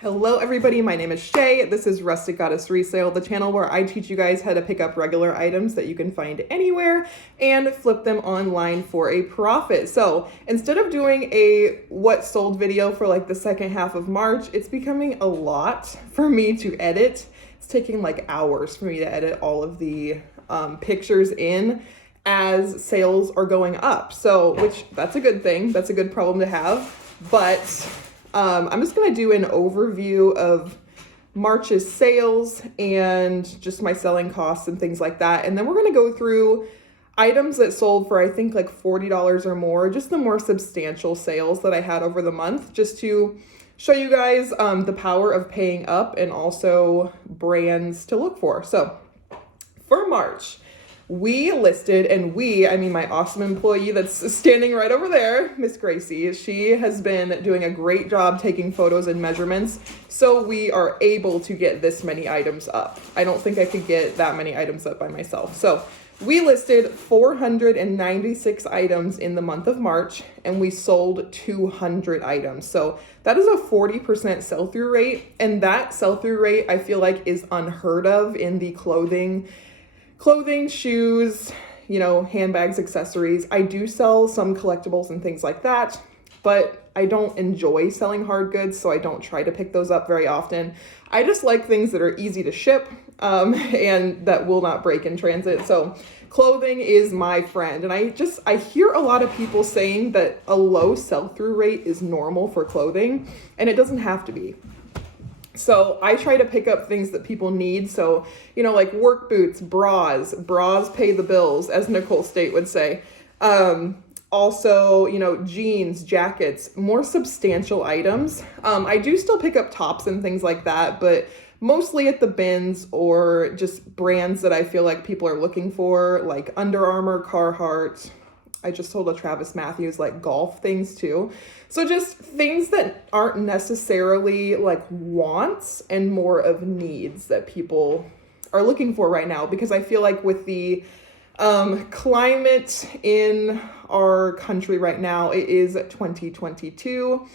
Hello everybody, my name is Shay. This is Rustic Goddess Resale, the channel where I teach you guys how to pick up regular items that you can find anywhere and flip them online for a profit. So instead of doing a what sold video for like the second half of March, it's becoming a lot for me to edit. It's taking like hours for me to edit all of the pictures in as sales are going up. So, which that's a good thing. That's a good problem to have. But I'm just going to do an overview of March's sales and just my selling costs and things like that. And then we're going to go through items that sold for, I think, like $40 or more, just the more substantial sales that I had over the month, just to show you guys the power of paying up and also brands to look for. So for March, we listed, and I mean my awesome employee that's standing right over there, Miss Gracie, she has been doing a great job taking photos and measurements, so we are able to get this many items up. I don't think I could get that many items up by myself. So we listed 496 items in the month of March, and we sold 200 items. So that is a 40% sell-through rate, and that sell-through rate I feel like is unheard of in the clothing, shoes, handbags, accessories. I do sell some collectibles and things like that, but I don't enjoy selling hard goods, so I don't try to pick those up very often. I just like things that are easy to ship and that will not break in transit. So clothing is my friend. And I hear a lot of people saying that a low sell-through rate is normal for clothing, and it doesn't have to be. So I try to pick up things that people need. So, like work boots, bras pay the bills, as Nicole State would say. Also, jeans, jackets, more substantial items. I do still pick up tops and things like that, but mostly at the bins or just brands that I feel like people are looking for, like Under Armour, Carhartt. I just sold a Travis Matthews, like golf things too. So just things that aren't necessarily like wants and more of needs that people are looking for right now. Because I feel like with the climate in our country right now, it is 2022.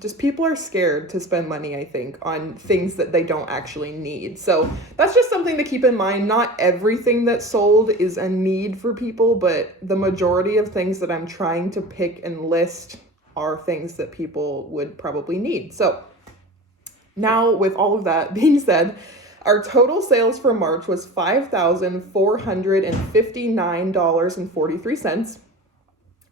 Just people are scared to spend money, I think, on things that they don't actually need. So that's just something to keep in mind. Not everything that's sold is a need for people, but the majority of things that I'm trying to pick and list are things that people would probably need. So now with all of that being said, our total sales for March was $5,459.43.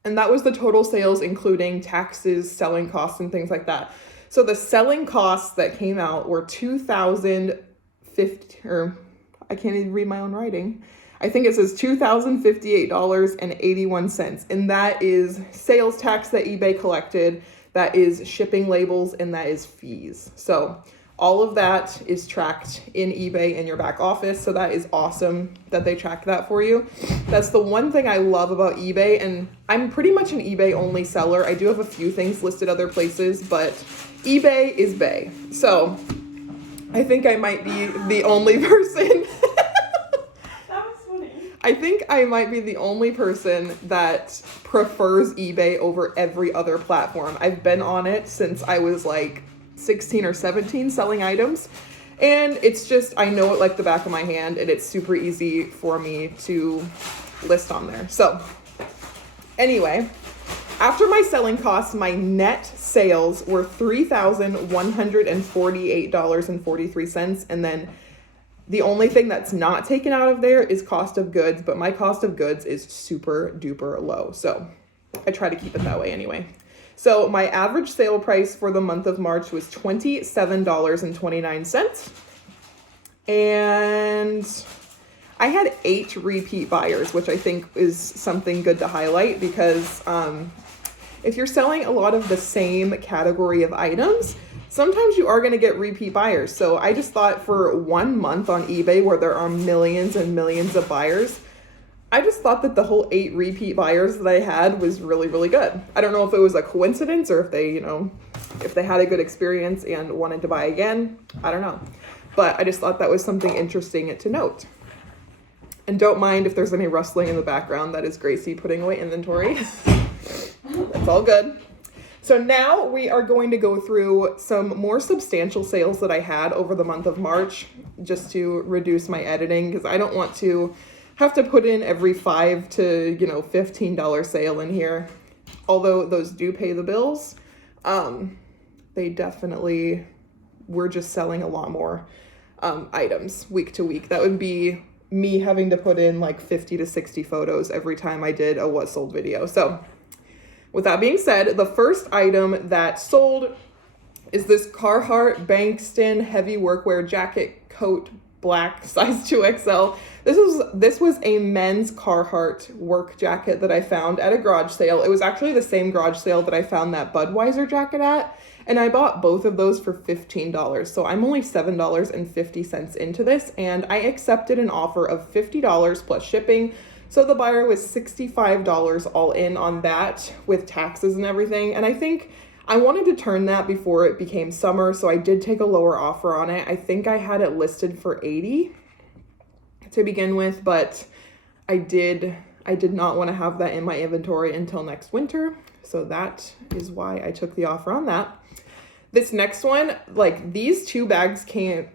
And that was the total sales, including taxes, selling costs, and things like that. So the selling costs that came out were $2,050, or I can't even read my own writing. I think it says $2,058.81. And that is sales tax that eBay collected, that is shipping labels, and that is fees. So all of that is tracked in eBay in your back office. So that is awesome that they track that for you. That's the one thing I love about eBay. And I'm pretty much an eBay only seller. I do have a few things listed other places, but eBay is Bay. So I think I might be the only person. That was funny. I think I might be the only person that prefers eBay over every other platform. I've been on it since I was like 16 or 17 selling items, and it's just, I know it like the back of my hand, and it's super easy for me to list on there. So anyway, after my selling costs, my net sales were $3,148.43, and then the only thing that's not taken out of there is cost of goods, but my cost of goods is super duper low, so I try to keep it that way anyway. So my average sale price for the month of March was $27.29. And I had 8 repeat buyers, which I think is something good to highlight, because if you're selling a lot of the same category of items, sometimes you are going to get repeat buyers. So I just thought for 1 month on eBay where there are millions and millions of buyers, I just thought that the whole 8 repeat buyers that I had was really, really good. I don't know if it was a coincidence or if they, if they had a good experience and wanted to buy again. I don't know. But I just thought that was something interesting to note. And don't mind if there's any rustling in the background. That is Gracie putting away inventory. That's all good. So now we are going to go through some more substantial sales that I had over the month of March, just to reduce my editing, because I don't want to have to put in every $5 to $15 sale in here. Although those do pay the bills, they definitely were just selling a lot more items week to week. That would be me having to put in like 50 to 60 photos every time I did a what sold video. So with that being said, the first item that sold is this Carhartt Bankston heavy workwear jacket coat, black, size 2XL. This was a men's Carhartt work jacket that I found at a garage sale. It was actually the same garage sale that I found that Budweiser jacket at, and I bought both of those for $15. So I'm only $7.50 into this, and I accepted an offer of $50 plus shipping. So the buyer was $65 all in on that with taxes and everything. And I think I wanted to turn that before it became summer, so I did take a lower offer on it. I think I had it listed for $80 to begin with, but I did not want to have that in my inventory until next winter. So that is why I took the offer on that. This next one, like these two bags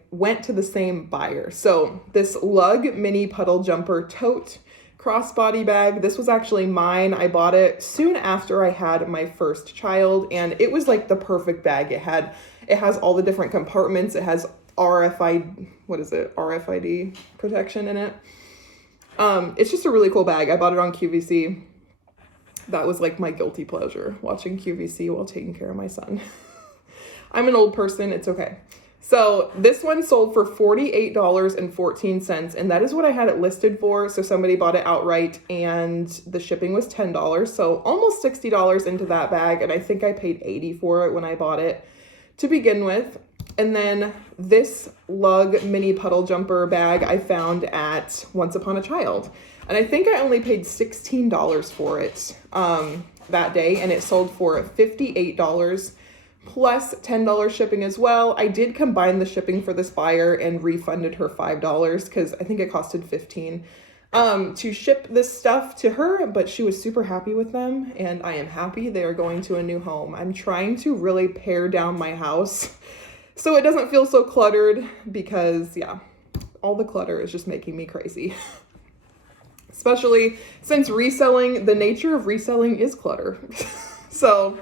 went to the same buyer. So this Lug mini puddle jumper tote crossbody bag. This was actually mine. I bought it soon after I had my first child, and it was like the perfect bag. It has all the different compartments. It has RFID protection in it. It's just a really cool bag. I bought it on QVC. That was like my guilty pleasure, watching QVC while taking care of my son. I'm an old person. It's okay. So this one sold for $48.14, and that is what I had it listed for. So somebody bought it outright, and the shipping was $10. So almost $60 into that bag, and I think I paid $80 for it when I bought it to begin with. And then this Lug mini puddle jumper bag I found at Once Upon a Child, and I think I only paid $16 for it that day, and it sold for $58. Plus $10 shipping as well. I did combine the shipping for this buyer and refunded her $5 because I think it costed $15 to ship this stuff to her, but she was super happy with them, and I am happy they are going to a new home. I'm trying to really pare down my house so it doesn't feel so cluttered, because all the clutter is just making me crazy. Especially since the nature of reselling is clutter. So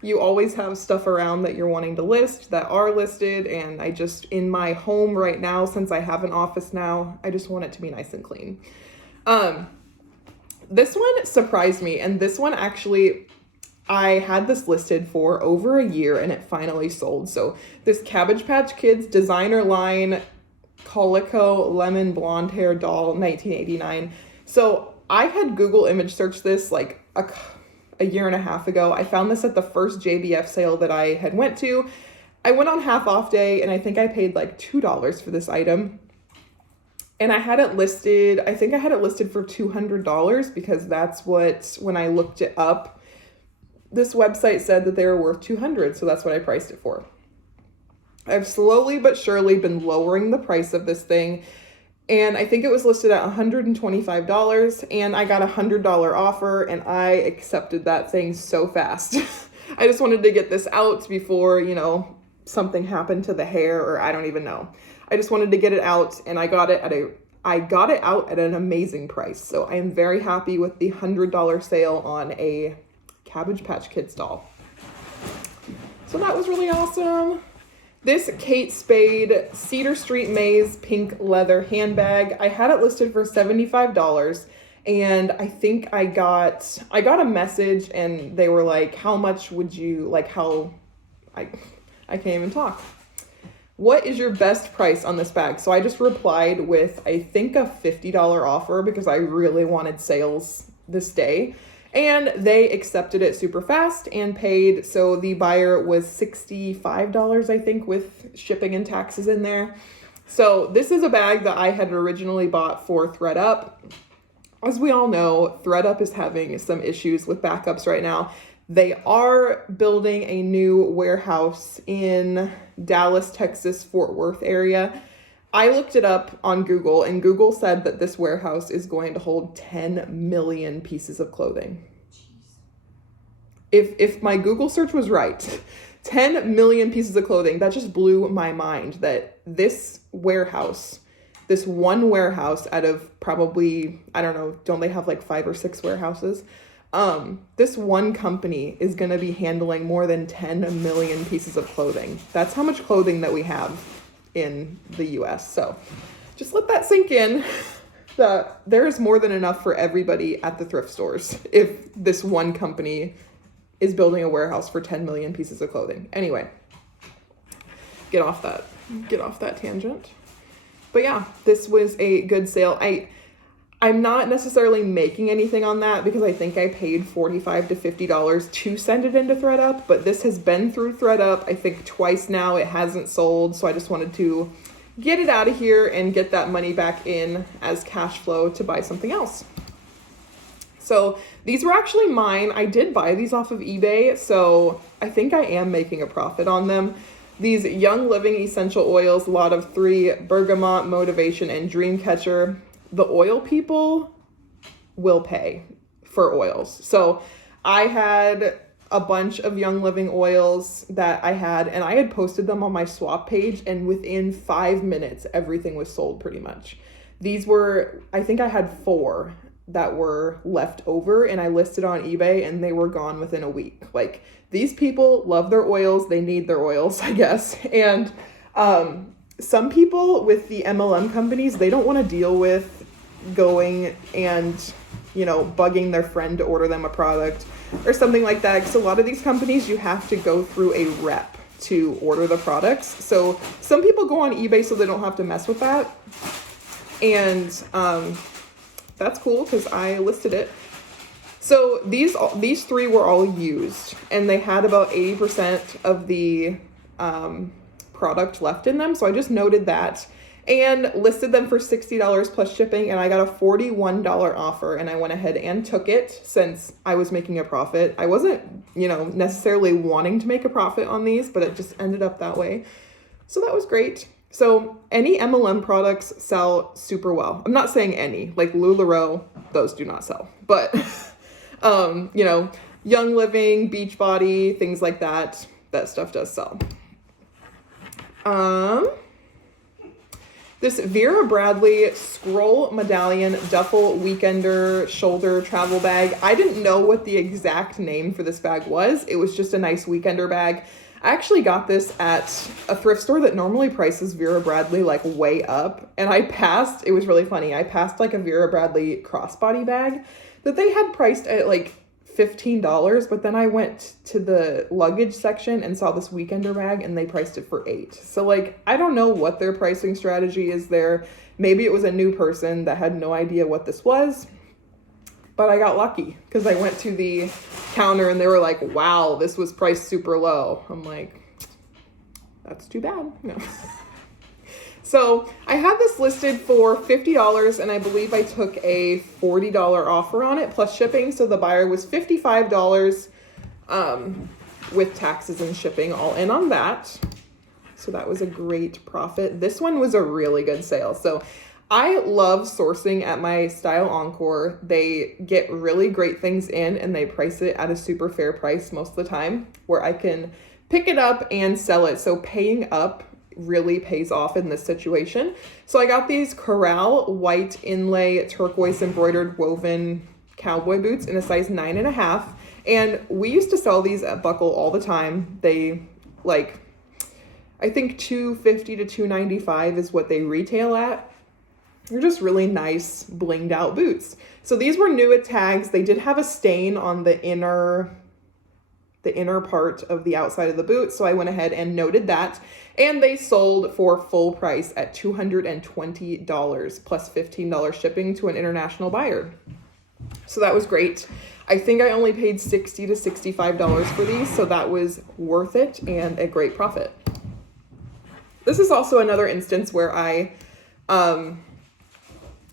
you always have stuff around that you're wanting to list, that are listed, and in my home right now, since I have an office now, I just want it to be nice and clean. This one surprised me, and this one actually, I had this listed for over a year, and it finally sold. So this Cabbage Patch Kids designer line Colico lemon blonde hair doll, 1989. So I had Google image searched this like a year and a half ago. I found this at the first JBF sale that I had went to. I went on half off day, and I think I paid like $2 for this item. And I had it listed, I think I had it listed for $200, because that's what, when I looked it up, this website said that they were worth $200, so that's what I priced it for. I've slowly but surely been lowering the price of this thing, and I think it was listed at $125, and I got a $100 offer, and I accepted that thing so fast. I just wanted to get this out before, something happened to the hair, or I don't even know. I just wanted to get it out, and I got it out at an amazing price. So I am very happy with the $100 sale on a Cabbage Patch Kids doll. So that was really awesome. This Kate Spade Cedar Street Maze pink leather handbag, I had it listed for $75, and I think I got a message, and they were like, how much would you, I can't even talk. What is your best price on this bag? So I just replied with, I think, a $50 offer, because I really wanted sales this day. And they accepted it super fast and paid. So the buyer was $65, I think, with shipping and taxes in there. So this is a bag that I had originally bought for ThredUp. As we all know, ThredUp is having some issues with backups right now. They are building a new warehouse in Dallas, Texas, Fort Worth area. I looked it up on Google, and Google said that this warehouse is going to hold 10 million pieces of clothing. if my Google search was right, 10 million pieces of clothing. That just blew my mind that this one warehouse out of probably, I don't know, don't they have like 5 or 6 warehouses? This one company is going to be handling more than 10 million pieces of clothing. That's how much clothing that we have in the US. So just let that sink in. There's more than enough for everybody at the thrift stores if this one company is building a warehouse for 10 million pieces of clothing. Anyway, get off that tangent. But yeah, this was a good sale. I'm not necessarily making anything on that because I think I paid $45 to $50 to send it into ThreadUp, but this has been through ThreadUp, I think twice now. It hasn't sold, so I just wanted to get it out of here and get that money back in as cash flow to buy something else. So these were actually mine. I did buy these off of eBay, so I think I am making a profit on them. These Young Living essential oils, lot of 3, Bergamot, Motivation, and Dreamcatcher. The oil people will pay for oils. So I had a bunch of Young Living oils that I had, and I had posted them on my swap page, and within 5 minutes, everything was sold pretty much. These were, I think I had 4 that were left over, and I listed on eBay, and they were gone within a week. Like, these people love their oils. They need their oils, I guess. And some people with the MLM companies, they don't want to deal with going and, bugging their friend to order them a product or something like that. Because a lot of these companies, you have to go through a rep to order the products. So some people go on eBay so they don't have to mess with that. And that's cool because I listed it. So these 3 were all used, and they had about 80% of the product left in them. So I just noted that and listed them for $60 plus shipping, and I got a $41 offer, and I went ahead and took it since I was making a profit. I wasn't, necessarily wanting to make a profit on these, but it just ended up that way. So that was great. So any MLM products sell super well. I'm not saying any, like LuLaRoe, those do not sell, but Young Living, Beachbody, things like that, that stuff does sell. This Vera Bradley Scroll Medallion Duffel Weekender Shoulder Travel Bag. I didn't know what the exact name for this bag was. It was just a nice weekender bag. I actually got this at a thrift store that normally prices Vera Bradley like way up. And it was really funny. I passed like a Vera Bradley crossbody bag that they had priced at like $15, but then I went to the luggage section and saw this weekender bag and they priced it for $8. So like, I don't know what their pricing strategy is there. Maybe it was a new person that had no idea what this was, but I got lucky because I went to the counter and they were like, wow, this was priced super low. I'm like, that's too bad. No. So I had this listed for $50, and I believe I took a $40 offer on it plus shipping. So the buyer was $55 with taxes and shipping all in on that. So that was a great profit. This one was a really good sale. So I love sourcing at my Style Encore. They get really great things in, and they price it at a super fair price most of the time where I can pick it up and sell it. So paying up really pays off in this situation. So I got these Corral white inlay turquoise embroidered woven cowboy boots in a size 9.5. And we used to sell these at Buckle all the time. They I think $250 to $295 is what they retail at. They're just really nice blinged out boots. So these were new at tags. They did have a stain on the inner part of the outside of the boot. So I went ahead and noted that, and they sold for full price at $220 plus $15 shipping to an international buyer. So that was great. I think I only paid $60 to $65 for these. So that was worth it and a great profit. This is also another instance where I,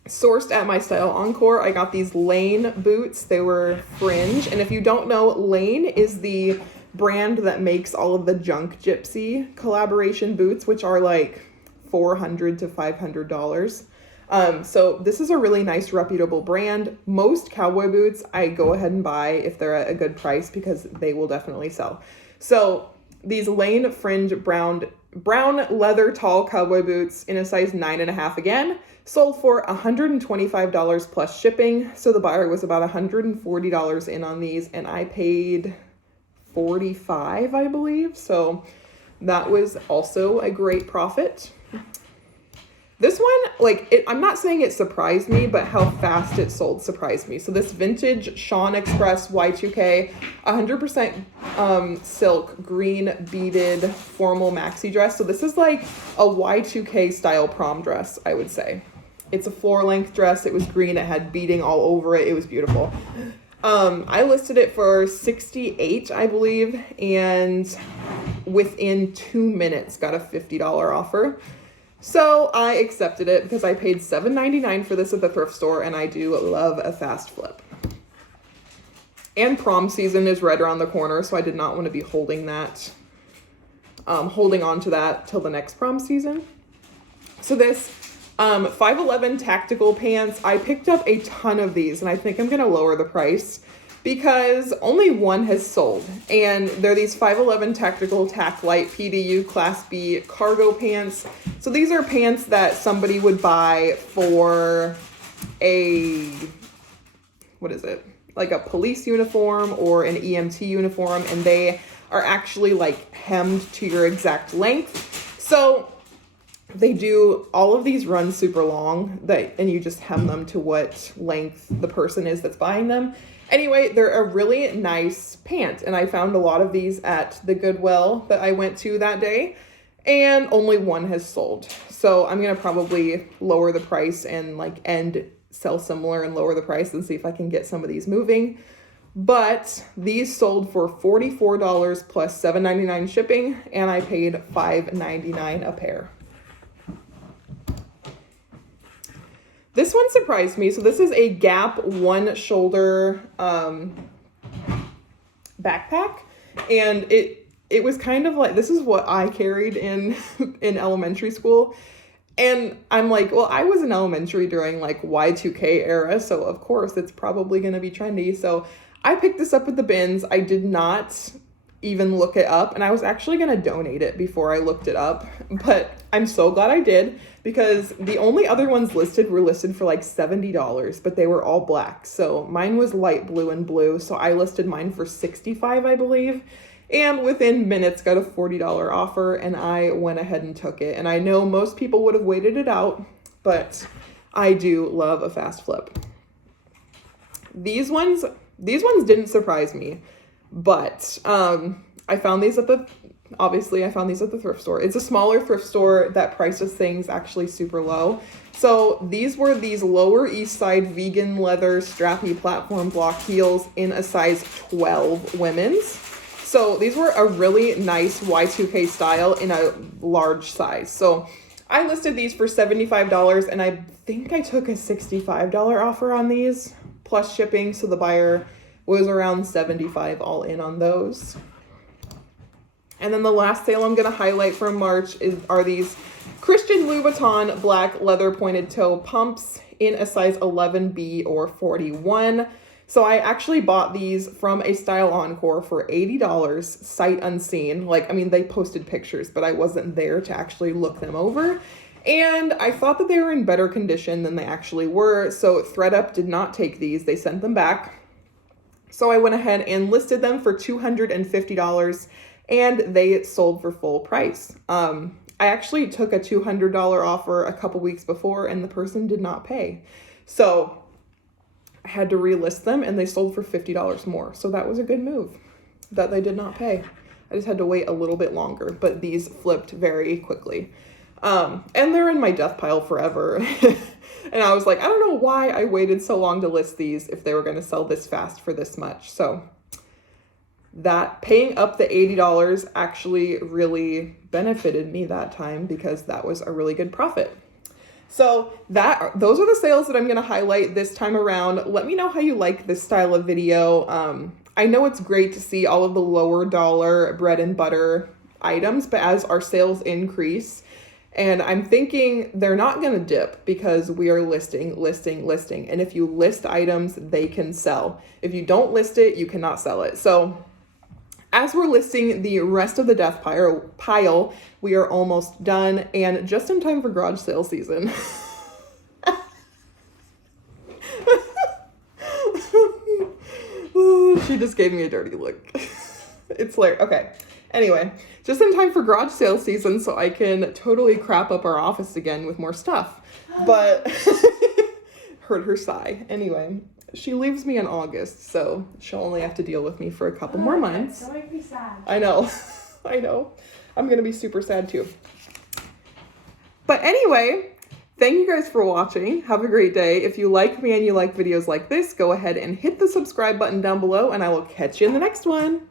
sourced at my Style Encore. I got these Lane boots. They were fringe. And if you don't know, Lane is the brand that makes all of the Junk Gypsy collaboration boots, which are like $400 to $500. So this is a really nice reputable brand. Most cowboy boots I go ahead and buy if they're at a good price because they will definitely sell. So these Lane Fringe brown leather tall cowboy boots in a size 9.5 again, sold for $125 plus shipping. So the buyer was about $140 in on these, and I paid $45, I believe. So that was also a great profit. This one, I'm not saying it surprised me, but how fast it sold surprised me. So this vintage Sean Express Y2K, 100% silk, green beaded formal maxi dress. So this is like a Y2K style prom dress, I would say. It's a floor length dress. It was green. It had beading all over it. It was beautiful. I listed it for $68, I believe, and within 2 minutes got a $50 offer. So I accepted it because I paid $7.99 for this at the thrift store, and I do love a fast flip. And prom season is right around the corner, so I did not want to be holding on to that till the next prom season. So this 511 tactical pants, I picked up a ton of these, and I think I'm going to lower the price because only one has sold. And they're these 511 tactical tack light PDU Class B cargo pants. So these are pants that somebody would buy for like a police uniform or an EMT uniform, and they are actually like hemmed to your exact length. So they do all of these run super long and you just hem them to what length the person is that's buying them. Anyway, they're a really nice pant, and I found a lot of these at the Goodwill that I went to that day, and only one has sold. So I'm going to probably lower the price and sell similar and lower the price and see if I can get some of these moving. But these sold for $44 plus $7.99 shipping, and I paid $5.99 a pair. This one surprised me. So this is a Gap one shoulder backpack, and it was kind of like, this is what I carried in elementary school. And I'm like, well, I was in elementary during like Y2K era, so of course it's probably going to be trendy. So I picked this up at the bins. I did not even look it up, and I was actually going to donate it before I looked it up, but I'm so glad I did, because the only other ones listed were listed for like $70, but they were all black. So mine was light blue and blue, so I listed mine for $65, I believe, and within minutes got a $40 offer, and I went ahead and took it. And I know most people would have waited it out, but I do love a fast flip. These ones didn't surprise me, but I found these at the thrift store. It's a smaller thrift store that prices things actually super low. So these were these Lower East Side vegan leather strappy platform block heels in a size 12 women's. So these were a really nice Y2K style in a large size. So I listed these for $75, and I think I took a $65 offer on these plus shipping. So the buyer was around $75 all in on those. And then the last sale I'm going to highlight from March are these Christian Louboutin black leather pointed toe pumps in a size 11B or 41. So I actually bought these from a Style Encore for $80, sight unseen. They posted pictures, but I wasn't there to actually look them over. And I thought that they were in better condition than they actually were. So ThreadUp did not take these. They sent them back. So I went ahead and listed them for $250, and they sold for full price. I actually took a $200 offer a couple weeks before, and the person did not pay. So I had to relist them, and they sold for $50 more. So that was a good move that they did not pay. I just had to wait a little bit longer, but these flipped very quickly. And they're in my death pile forever. And I was like, I don't know why I waited so long to list these if they were going to sell this fast for this much. So that paying up the $80 actually really benefited me that time, because that was a really good profit. So those are the sales that I'm going to highlight this time around. Let me know how you like this style of video. I know it's great to see all of the lower dollar bread and butter items, but as our sales increase And I'm thinking they're not going to dip because we are listing. And if you list items, they can sell. If you don't list it, you cannot sell it. So as we're listing the rest of the death pile, we are almost done and just in time for garage sale season. She just gave me a dirty look. It's like, okay. Anyway, just in time for garage sale season so I can totally crap up our office again with more stuff. But heard her sigh. Anyway, she leaves me in August, so she'll only have to deal with me for a couple more months. Don't make me sad. I know. I know. I'm going to be super sad too. But anyway, thank you guys for watching. Have a great day. If you like me and you like videos like this, go ahead and hit the subscribe button down below and I will catch you in the next one.